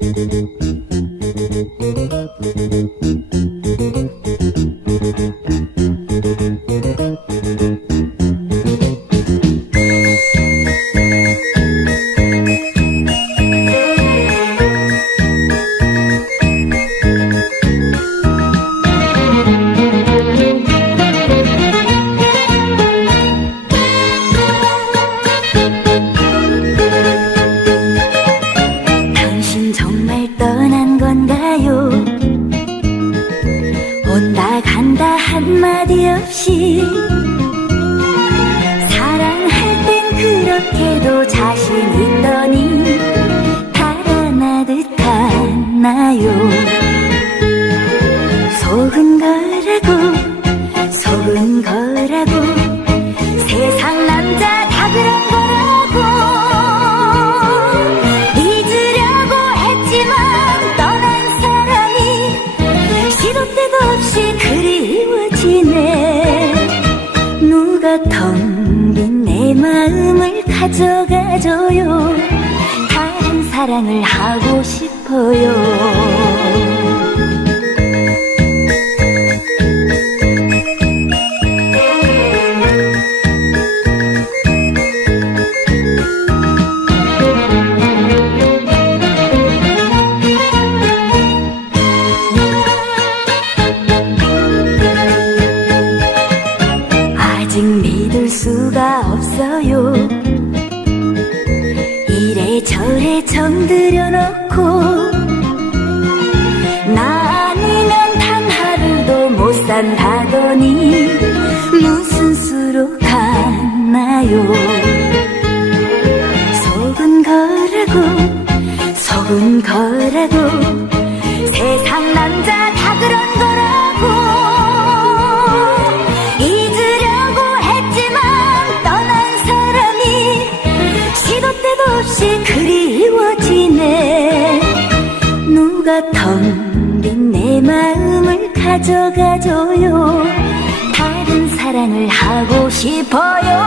Müzik 온다 간다 한마디 없이. 사랑할 땐 그렇게도 자신 있더니 달아나듯 하나요? 속은 거라고 속은 거라고 누가 텅 빈 내 마음을 가져가줘요. 다른 사랑을 하고 싶어요 없어요. 이래저래 정들여 놓고 나 아니면 단 하루도 못 산다더니 무슨 수로 가나요? 속은 거라고 속은 거라고 세상 남자 누가 텅빈 내 마음을 가져가줘요. 다른 사랑을 하고 싶어요